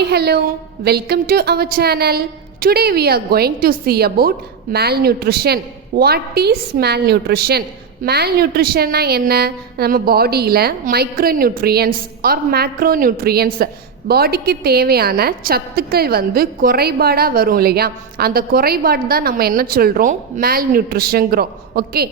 Hi, hello, welcome to our channel. Today we are going to see about malnutrition. What is malnutrition? Malnutrition என்ன நம்ம பாடியில் micronutrients R மேக்ரோநியூட்ரியன்ஸ் பாடிக்கு தேவையான சத்துக்கள் குறைபாடாக வரும் இல்லையா, அந்த குறைபாடு தான் நம்ம என்ன சொல்கிறோம், malnutritionங்கிறோம். Okay,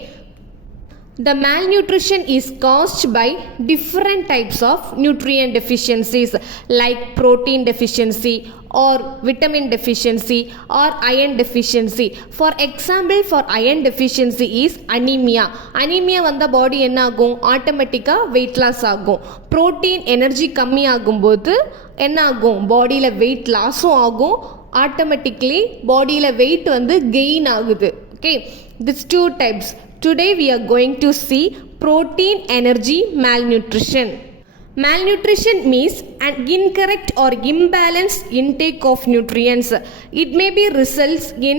the malnutrition is caused by different types of nutrient deficiencies like protein deficiency or vitamin deficiency or iron deficiency. For example, for iron deficiency is anemia. Anemia வந்த பாடி என்ன ஆகும், ஆட்டோமேட்டிக்காக வெயிட் லாஸ் ஆகும். ப்ரோட்டீன் எனர்ஜி கம்மி ஆகும்போது என்ன ஆகும், பாடியில் வெயிட் லாஸும் ஆகும், ஆட்டோமேட்டிக்லி பாடியில் வெயிட் கெயின் ஆகுது. Okay, this two types. Today we are going to see protein energy malnutrition. Malnutrition means an incorrect or imbalanced intake of nutrients. It may be results in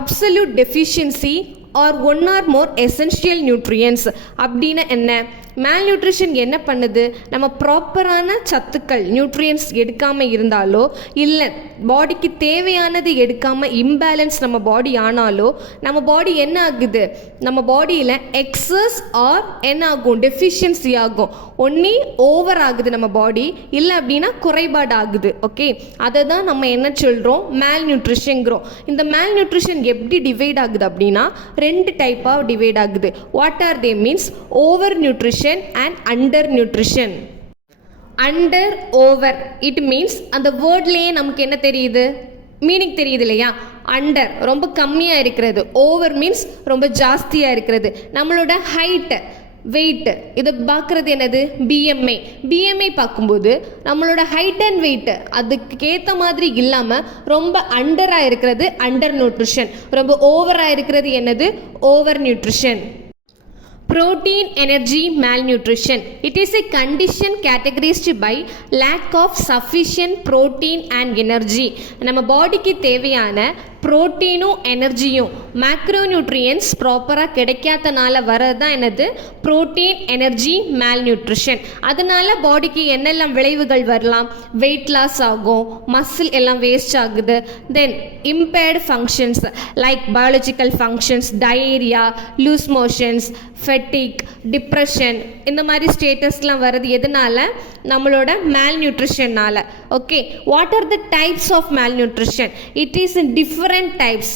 absolute deficiency or one or more essential nutrients. அப்படின்னா என்ன, malnutrition என்ன பண்ணுது, நம்ம ப்ராப்பரான சத்துக்கள் nutrients எடுக்காமல் இருந்தாலோ இல்லை பாடிக்கு தேவையானது எடுக்காமல் இம்பேலன்ஸ் நம்ம பாடி ஆனாலோ நம்ம பாடி என்ன ஆகுது, நம்ம பாடியில் எக்ஸஸ் ஆர் என்ன ஆகும், டெஃபிஷியன்சி ஆகும். ஒன்றி ஓவர் ஆகுது நம்ம பாடி, இல்லை அப்படின்னா குறைபாடு ஆகுது. ஓகே, அதை தான் நம்ம என்ன சொல்கிறோம், malnutritionங்கிறோம். இந்த malnutrition எப்படி டிவைட் ஆகுது அப்படின்னா ரெண்டு டைப்பாக டிவைட் ஆகுது. What are they means, over nutrition and under nutrition. Under over it means அந்த வேர்ட்லயே நமக்கு என்ன தெரியுது, மீனிங் தெரியுது இல்லையா. அண்டர் ரொம்ப கம்மியாக இருக்கிறது, ஓவர் மீன்ஸ் ரொம்ப ஜாஸ்தியாக இருக்கிறது. நம்மளோட ஹைட்டு வெயிட் இதை பார்க்குறது என்னது, பிஎம்ஐ. பிஎம்ஐ பார்க்கும்போது நம்மளோட ஹைட் அண்ட் வெயிட் அதுக்கு ஏற்ற மாதிரி இல்லாமல் ரொம்ப அண்டராக இருக்கிறது அண்டர் நியூட்ரிஷன், ரொம்ப ஓவராக இருக்கிறது என்னது, over nutrition. Protein energy malnutrition. It is a condition categorized by lack of sufficient protein and energy. நம்ம பாடிக்கு தேவையான ப்ரோட்டீனும் எனர்ஜியும் மேக்ரோநியூட்ரியன்ஸ் ப்ராப்பராக கிடைக்காதனால வரது தான் என்னது, ப்ரோட்டீன் எனர்ஜி மேல்நியூட்ரிஷன். அதனால பாடிக்கு என்னெல்லாம் விளைவுகள் வரலாம், வெயிட் லாஸ் ஆகும், மசில் எல்லாம் வேஸ்ட் ஆகுது, தென் impaired functions like biological functions, diarrhea, loose motions, fatigue, depression, இந்த மாதிரி ஸ்டேட்டஸ்லாம் வருது எதனால, நம்மளோட malnutritionனால. Okay, what are the types of malnutrition? It is in different types.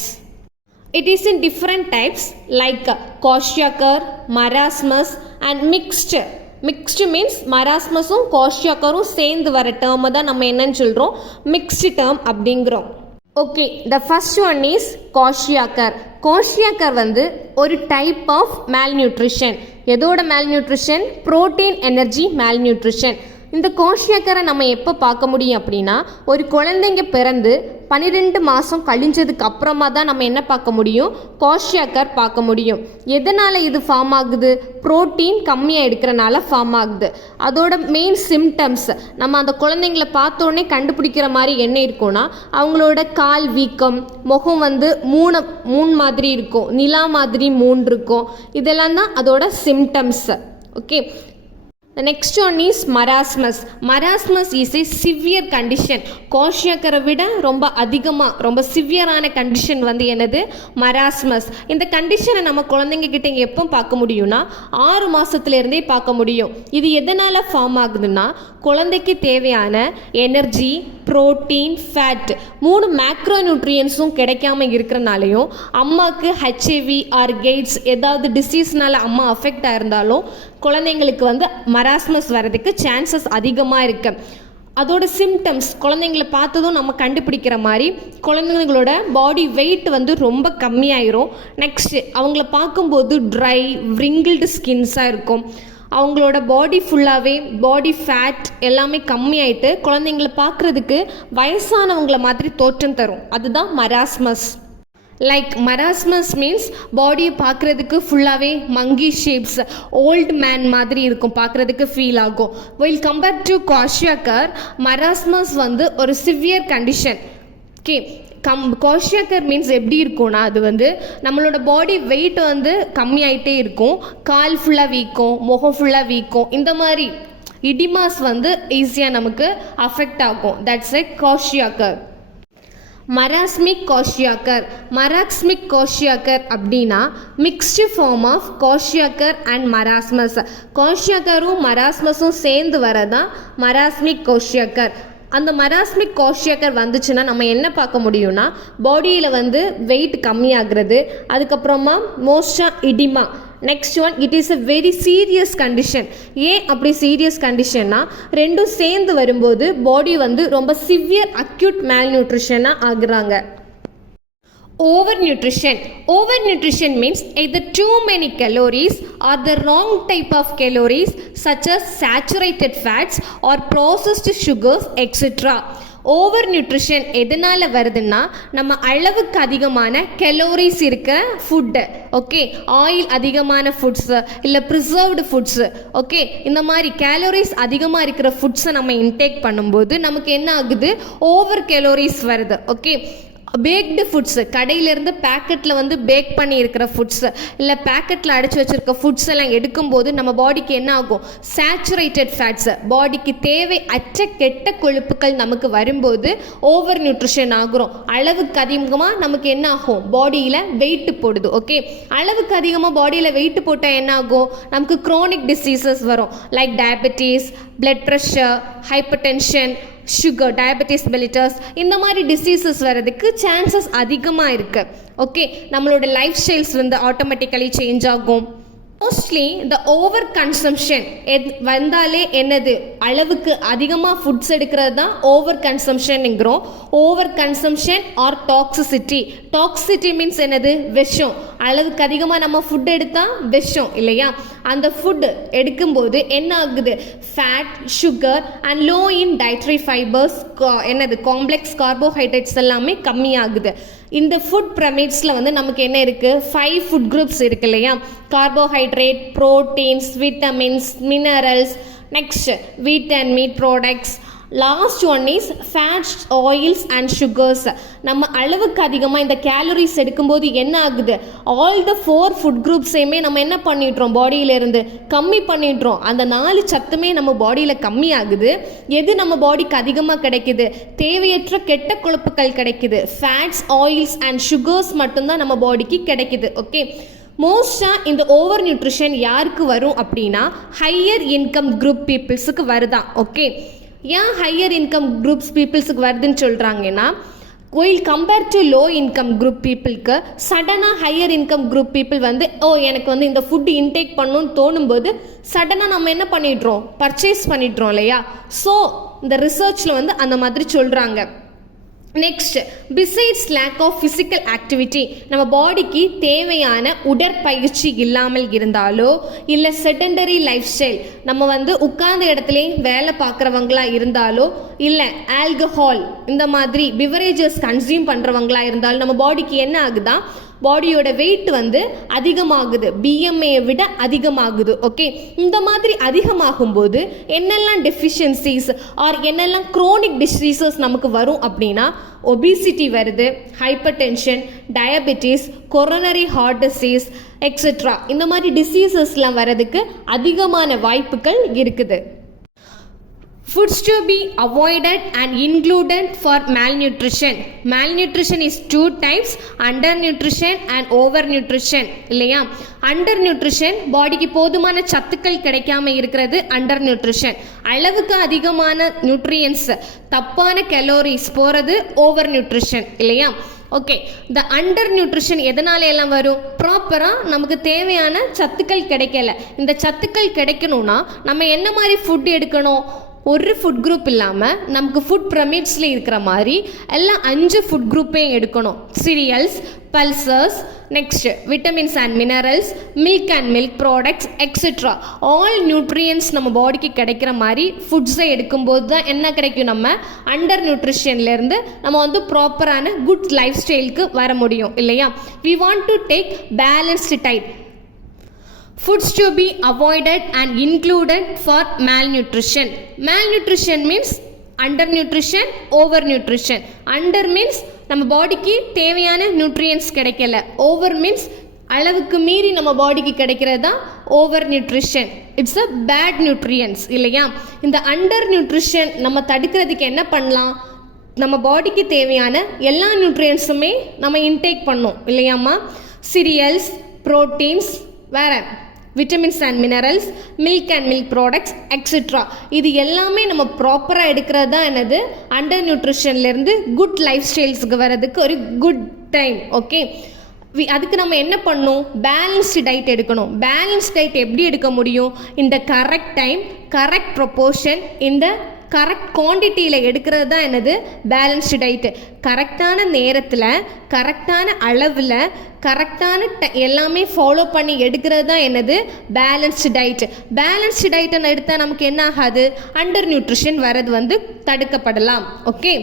It is in different types like kwashiorkor, marasmus and mixed. Mixed means marasmusum kwashiorkorum சேர்ந்து வர டேர்மை தான் நம்ம என்னன்னு சொல்கிறோம், மிக்ஸ்டு டேர்ம் அப்படிங்கிறோம். Okay, the first one is kwashiorkor. kwashiorkor ஒரு type of malnutrition. எதோட malnutrition, ப்ரோட்டீன் எனர்ஜி malnutrition. இந்த kwashiorkor நம்ம எப்போ பார்க்க முடியும் அப்படின்னா, ஒரு குழந்தைங்க பிறந்து 12 மாதம் கழிஞ்சதுக்கு அப்புறமா தான் நம்ம என்ன பார்க்க முடியும், kwashiorkor பார்க்க முடியும். எதனால் இது ஃபார்ம் ஆகுது, ப்ரோட்டீன் கம்மியாக எடுக்கிறனால ஃபார்ம் ஆகுது. அதோட மெயின் சிம்டம்ஸ் நம்ம அந்த குழந்தைங்கள பார்த்தோன்னே கண்டுபிடிக்கிற மாதிரி என்ன இருக்கும்னா, அவங்களோட கால் வீக்கம், முகம் மூணு மாதிரி இருக்கும், நிலா மாதிரி மூணு இருக்கும், இதெல்லாம் தான் அதோட symptoms. Okay, the next one is marasmus. Marasmus is a severe condition. kwashiorkor விட ரொம்ப அதிகமாக ரொம்ப சிவியரான கண்டிஷன் என்னது, marasmus. இந்த கண்டிஷனை நம்ம குழந்தைங்க கிட்ட எப்போ பார்க்க முடியும்னா 6 மாதத்துலேருந்தே பார்க்க முடியும். இது எதனால் ஃபார்ம் ஆகுதுன்னா, குழந்தைக்கு தேவையான எனர்ஜி, ப்ரோட்டீன், ஃபேட் 3 மேக்ரோநியூட்ரியன்ஸும் கிடைக்காம இருக்கிறனாலையும், அம்மாவுக்கு ஹெச்ஐவி ஆர் கெய்ட்ஸ் ஏதாவது டிசீஸ்னால அம்மா அஃபெக்ட் ஆயிருந்தாலும் குழந்தைங்களுக்கு மராஸ்மஸ் வர்றதுக்கு சான்சஸ் அதிகமாக இருக்கு. அதோட சிம்டம்ஸ் குழந்தைங்கள பார்த்ததும் நம்ம கண்டுபிடிக்கிற மாதிரி, குழந்தைங்களோட பாடி வெயிட் ரொம்ப கம்மியாயிரும். நெக்ஸ்ட்டு அவங்கள பார்க்கும்போது ட்ரை விரிங்கிள்டு ஸ்கின்ஸாக இருக்கும். அவங்களோட பாடி ஃபுல்லாகவே பாடி ஃபேட் எல்லாமே கம்மியாயிட்டு குழந்தைங்கள பார்க்குறதுக்கு வயசானவங்கள மாதிரி தோற்றம் தரும். அதுதான் மராஸ்மஸ். லைக் மராஸ்மஸ் மீன்ஸ் பாடியை பார்க்குறதுக்கு ஃபுல்லாகவே மங்கி ஷேப்ஸ், ஓல்டு மேன் மாதிரி இருக்கும், பார்க்குறதுக்கு ஃபீல் ஆகும். Well compared to kwashiorkor, marasmus ஒரு severe condition. Okay, kwashiorkor means எப்படி இருக்கும்னா, அது நம்மளோட பாடி வெயிட் கம்மியாயிட்டே இருக்கும், கால் ஃபுல்லாக வீக்கும், முகம் ஃபுல்லாக வீக்கும், இந்த மாதிரி இடிமாஸ் வந்து ஈஸியாக நமக்கு அஃபெக்ட் ஆகும். That's a காஷியாக்கர். Marasmic காஷியாக்கர். Marasmic kwashiorkor அப்படின்னா mixed form of kwashiorkor and marasmus. காஷியாக்கரும் மராஸ்மஸும் சேர்ந்து வரதான் மராஸ்மிக் காஷியாக்கர். அந்த மராஸ்மிக் காஷியாக்கர் வந்துச்சுன்னா நம்ம என்ன பார்க்க முடியும்னா பாடியில் வந்து வெயிட் கம்மியாகிறது, அதுக்கப்புறமா மோஸ்டாக oedema. Next one, it is a very serious condition. ஏன் அப்படி சீரியஸ் கண்டிஷன்னா ரெண்டும் சேர்ந்து வரும்போது பாடி வந்து ரொம்ப சிவியர் அக்யூட் மேல் நியூட்ரிஷனாக ஆகுறாங்க. Overnutrition. Overnutrition means either too many calories or the wrong type of calories such as saturated fats or processed sugars etc. Over nutrition எதனால் வருதுன்னா நம்ம அளவுக்கு அதிகமான கலோரிஸ் இருக்கிற ஃபுட்டு, ஓகே, ஆயில் அதிகமான ஃபுட்ஸு இல்லை ப்ரிசர்வ்டு ஃபுட்ஸு, ஓகே, இந்த மாதிரி கேலோரிஸ் அதிகமாக இருக்கிற ஃபுட்ஸை நம்ம இன்டேக் பண்ணும்போது நமக்கு என்ன ஆகுது, ஓவர் கலோரிஸ் வருது. ஓகே, பேக்டு ஃபுட்ஸு, கடையிலேருந்து பேக்கெட்டில் வந்து பேக் பண்ணி இருக்கிற ஃபுட்ஸு இல்லை பேக்கெட்டில் அடைச்சி வச்சுருக்க ஃபுட்ஸ் எல்லாம் எடுக்கும்போது நம்ம பாடிக்கு என்ன ஆகும், சேச்சுரேட்டட் ஃபேட்ஸு, பாடிக்கு தேவை அற்ற கெட்ட கொழுப்புகள் நமக்கு வரும்போது ஓவர் நியூட்ரிஷன் ஆகுறோம். அளவுக்கு அதிகமாக நமக்கு என்ன ஆகும், பாடியில் வெயிட்டு போடுது. ஓகே, அளவுக்கு அதிகமாக பாடியில் வெயிட்டு போட்டால் என்ன ஆகும், நமக்கு க்ரோனிக் டிசீசஸ் வரும். Like diabetes, blood pressure, hypertension, sugar, diabetes mellitus, இந்த மாதிரி டிசீசஸ் வர்றதுக்கு சான்சஸ் அதிகமாக இருக்குது. ஓகே, நம்மளோட லைஃப் ஸ்டைல்ஸ் வந்து ஆட்டோமேட்டிக்கலி சேஞ்ச் ஆகும். மோஸ்ட்லி இந்த ஓவர் கன்சம்ஷன் வந்தாலே என்னது, அளவுக்கு அதிகமாக ஃபுட்ஸ் எடுக்கிறது தான் ஓவர் கன்சம்ஷன்ங்கிறோம். Over consumption or toxicity. Toxicity means என்னது, விஷம். அளவுக்கு அதிகமாக நம்ம ஃபுட் எடுத்தால் விஷம் இல்லையா, அந்த ஃபுட் எடுக்கும்போது என்ன ஆகுது, fat, sugar and low in dietary fibres, என்னது காம்ப்ளெக்ஸ் கார்போஹைட்ரேட்ஸ் எல்லாமே கம்மியாகுது. இந்த ஃபுட் பிரமிட்ஸில் வந்து நமக்கு என்ன இருக்குது, 5 ஃபுட் குரூப்ஸ் இருக்கு இல்லையா, carbohydrate, proteins, vitamins, minerals, next வீட் and meet products, last one is fats, oils and sugars. நம்ம அளவுக்கு அதிகமாக இந்த கேலரிஸ் எடுக்கும்போது என்ன ஆகுது, ஆல் த 4 ஃபுட் குரூப்ஸையுமே நம்ம என்ன பண்ணிடுறோம், பாடியிலேருந்து கம்மி பண்ணிடுறோம். அந்த 4 சத்துமே நம்ம பாடியில் கம்மி ஆகுது. எது நம்ம பாடிக்கு அதிகமாக கிடைக்குது, தேவையற்ற கெட்ட கொழுப்புகள் கிடைக்குது. ஃபேட்ஸ், ஆயில்ஸ் அண்ட் சுகர்ஸ் மட்டும்தான் நம்ம பாடிக்கு கிடைக்குது. ஓகே, மோஸ்டாக இந்த ஓவர் நியூட்ரிஷன் யாருக்கு வரும் அப்படின்னா ஹையர் இன்கம் குரூப் பீப்புள்ஸுக்கு வருதான். ஓகே, ஏன் ஹையர் இன்கம் குரூப்ஸ் பீப்புள்ஸுக்கு வருதுன்னு சொல்கிறாங்கன்னா, while compare to low income group பீப்புளுக்கு சடனாக ஹையர் இன்கம் குரூப் பீப்புள் வந்து எனக்கு வந்து இந்த ஃபுட்டு இன்டேக் பண்ணணும்னு தோணும்போது சடனாக நம்ம என்ன பண்ணிடுறோம், பர்ச்சேஸ் பண்ணிடுறோம் இல்லையா. ஸோ இந்த ரிசர்ச்சில் வந்து அந்த மாதிரி சொல்கிறாங்க. Next, besides lack of physical activity, நம்ம பாடிக்கு தேவையான உடற்பயிற்சி இல்லாமல் இருந்தாலோ இல்லை செடண்டரி லைஃப் ஸ்டைல், நம்ம வந்து உட்கார்ந்த இடத்துல வேலை பார்க்குறவங்களா இருந்தாலோ இல்லை ஆல்கஹால் இந்த மாதிரி பிவரேஜஸ் கன்சியூம் பண்ணுறவங்களா இருந்தாலும் நம்ம பாடிக்கு என்ன ஆகுதா, பாடியோட வெயிட் வந்து அதிகமாகுது, பிஎம்ஐயை விட அதிகமாகுது. ஓகே, இந்த மாதிரி அதிகமாகும்போது என்னெல்லாம் டெஃபிஷியன்சிஸ் ஆர் என்னெல்லாம் குரோனிக் டிசீசஸ் நமக்கு வரும் அப்படின்னா ஒபிசிட்டி வருது, hypertension, diabetes, coronary heart disease etcetera. இந்த மாதிரி டிசீசஸ்லாம் வர்றதுக்கு அதிகமான வாய்ப்புகள் இருக்குது. Foods to be avoided and included for malnutrition. Malnutrition is 2 types, undernutrition and overnutrition இல்லையா. அண்டர் நியூட்ரிஷன், பாடிக்கு போதுமான சத்துக்கள் கிடைக்காம இருக்கிறது அண்டர் நியூட்ரிஷன். அளவுக்கு அதிகமான நியூட்ரியன்ஸ், தப்பான கலோரிஸ் போகிறது ஓவர் நியூட்ரிஷன் இல்லையா. ஓகே, இந்த அண்டர் நியூட்ரிஷன் எதனால எல்லாம் வரும், ப்ராப்பராக நமக்கு தேவையான சத்துக்கள் கிடைக்கல. இந்த சத்துக்கள் கிடைக்கணும்னா நம்ம என்ன மாதிரி ஃபுட் எடுக்கணும், ஒரு ஃபுட் குரூப் இல்லாமல் நமக்கு ஃபுட் பிரமிட்ஸில் இருக்கிற மாதிரி எல்லாம் 5 ஃபுட் குரூப்பையும் எடுக்கணும். Serials, pulses, next vitamins and minerals, milk and milk products etcetera. All nutrients நம்ம பாடிக்கு கிடைக்கிற மாதிரி ஃபுட்ஸை எடுக்கும்போது தான் என்ன கிடைக்கும், நம்ம அண்டர் நியூட்ரிஷன்லேருந்து நம்ம வந்து ப்ராப்பரான குட் லைஃப் ஸ்டைலுக்கு வர முடியும் இல்லையா. We want to take balanced diet. Foods to be avoided and included for malnutrition. Malnutrition means undernutrition, overnutrition. Under means நம்ம பாடிக்கு தேவையான நியூட்ரியன்ஸ் கிடைக்கல, ஓவர் மீன்ஸ் அளவுக்கு மீறி நம்ம பாடிக்கு கிடைக்கிறது தான் over nutrition. It's a bad nutrients இல்லையா? இந்த அண்டர் நியூட்ரிஷன் நம்ம தடுக்கிறதுக்கு என்ன பண்ணலாம்? நம்ம பாடிக்கு தேவையான எல்லா நியூட்ரியன்ஸுமே நம்ம இன்டேக் பண்ணோம் இல்லையாம்மா? சீரியல்ஸ், ப்ரோட்டீன்ஸ், வேற vitamins and minerals, milk and milk products etcetera. இது எல்லாமே நம்ம ப்ராப்பராக எடுக்கிறது தான் என்னது அண்டர் நியூட்ரிஷன்லேருந்து குட் லைஃப் ஸ்டைல்ஸுக்கு வர்றதுக்கு ஒரு குட் டைம். ஓகே, அதுக்கு நம்ம என்ன பண்ணணும்? பேலன்ஸ்டு டயட் எடுக்கணும். பேலன்ஸ்டு டயட் எப்படி எடுக்க முடியும்? இந்த கரெக்ட் டைம், கரெக்ட் ப்ரொப்போர்ஷன், இந்த கரெக்ட் குவான்டிட்டியில் எடுக்கிறது தான் என்னது பேலன்ஸ்டு டயட்டு. கரெக்டான நேரத்தில், கரெக்டான அளவில், கரெக்டான எல்லாமே ஃபாலோ பண்ணி எடுக்கிறது தான் என்னது பேலன்ஸ்டு டயட்டு. பேலன்ஸ்டு டயட்டை எடுத்தால் நமக்கு என்ன ஆகாது? அண்டர் நியூட்ரிஷன் வர்றது தடுக்கப்படலாம். Okay,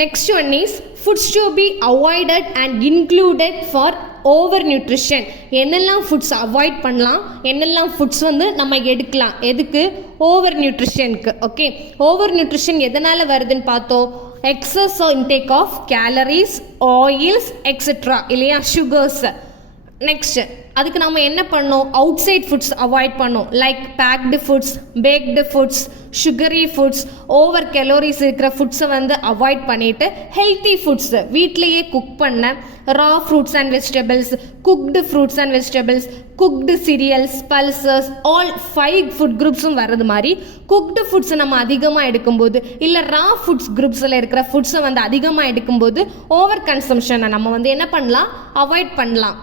next one is foods to be avoided and included for over nutrition. என்னெல்லாம் ஃபுட்ஸ் அவாய்ட் பண்ணலாம், என்னெல்லாம் ஃபுட்ஸ் நம்ம எடுக்கலாம், எதுக்கு? ஓவர் நியூட்ரிஷனுக்கு. ஓகே, ஓவர் நியூட்ரிஷன் எதனால் வருதுன்னு பார்த்தோம். Excess intake of calories, oils etcetera இல்லையா, சுகர்ஸ். நெக்ஸ்ட் அதுக்கு நம்ம என்ன பண்ணோம்? அவுட் சைட் ஃபுட்ஸ் அவாய்ட் பண்ணோம். Like packed foods, packed foods, sugary foods, over calories இருக்கிற ஃபுட்ஸை அவாய்ட் பண்ணிவிட்டு ஹெல்த்தி ஃபுட்ஸ், வீட்லேயே குக் பண்ண raw fruits and vegetables, cooked fruits and vegetables, cooked cereals, pulses, all 5 food குரூப்ஸும் வர்றது மாதிரி குக்டு ஃபுட்ஸை நம்ம அதிகமாக எடுக்கும்போது, இல்லை ரா ஃபுட்ஸ் குரூப்ஸில் இருக்கிற ஃபுட்ஸை அதிகமாக எடுக்கும்போது ஓவர் கன்சம்ஷனை நம்ம என்ன பண்ணலாம்? அவாய்ட் பண்ணலாம்.